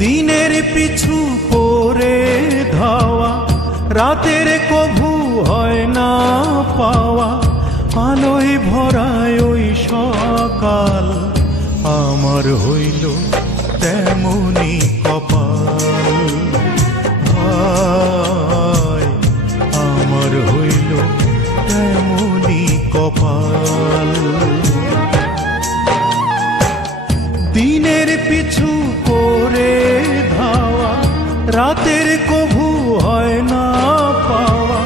দিনের পিছু পরে ধাওয়া, রাতের কভু হয় না পাওয়া, আলোয় ভরায় ওই সকাল, আমার হইল তেমনি কপাল। হায় আমার হইল তেমনি কপাল। দিনের পিছু করে ধাওয়া, রাতের কভু হয় না পাওয়া,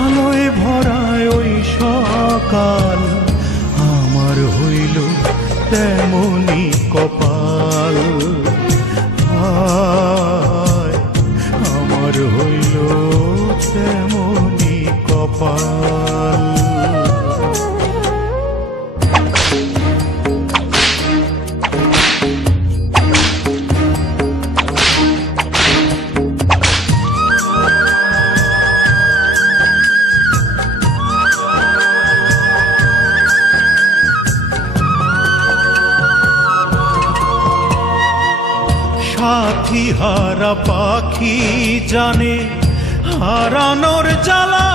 আলোয় ভরায় ওই সকাল, আমার হইল তেমনি কপাল। হায় আমার হইল তেমনি কপাল। সাথী হারা পাখি জানে হারানোর জ্বালা,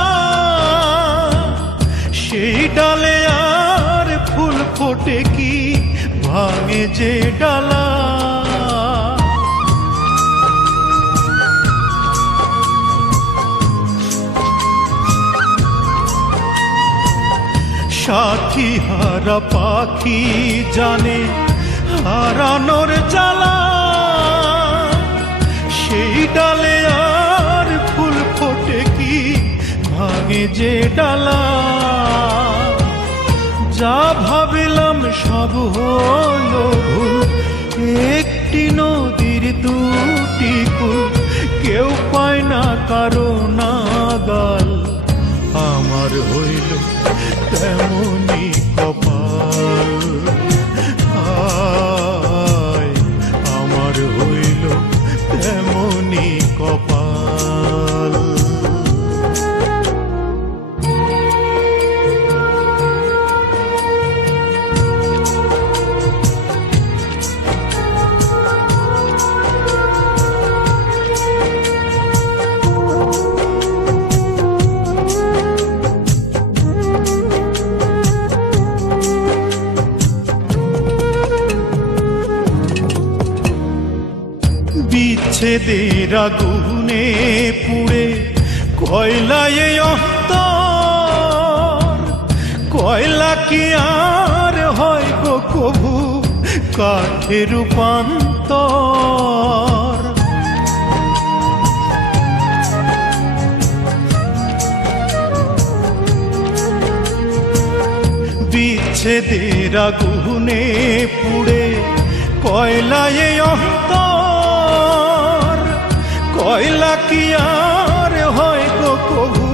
সেই ডালে আর ফুল ফোটে কি ভাঙে যে ডালা। সাথী হারা পাখি জানে হারানোর জ্বালা, সেই ডালে আর ফুল ফোটে কি ভাঙে যে ডালা। যা ভাবিলাম সব হলো ভুল, একটি নদীর দুটি কুল, কেউ পায় না কারো নাগাল, আমার হইল তেমনি কপাল। হায় আমার হইল তেমনি কপাল। বিচ্ছেদের আগুনে পুড়ে কয়লায় অন্তর, কয়লা কি আর হয় গো কভু কাঠে রূপান্তর। বিচ্ছেদের আগুনে পুড়ে কয়লায় অন্তর, কয়লা কি আর হয় গো কভু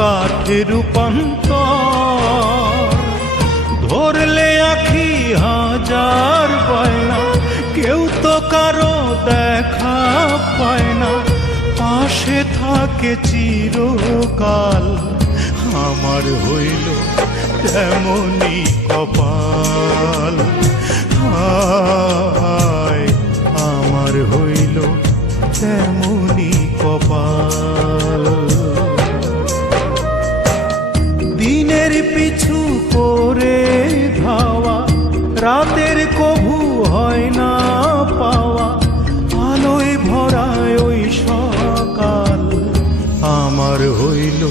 কাঠে রূপান্তর। ধরলে আখি হাজার বায়না, কেউ তো কারো দেখা পায় না, পাশে থাকে চিরকাল, আমার হইল তেমনি কপাল। হায় আমার হইল তেমনি কপাল। দিনের পিছু করে ধাওয়া, রাতের কভু হয় না পাওয়া, আলোয় ভরায় ওই সকাল, আমার হইল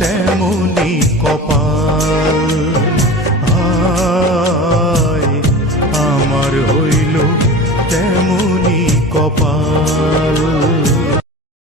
তেমনি কপাল। হায় আমার হইল তেমনি কপাল।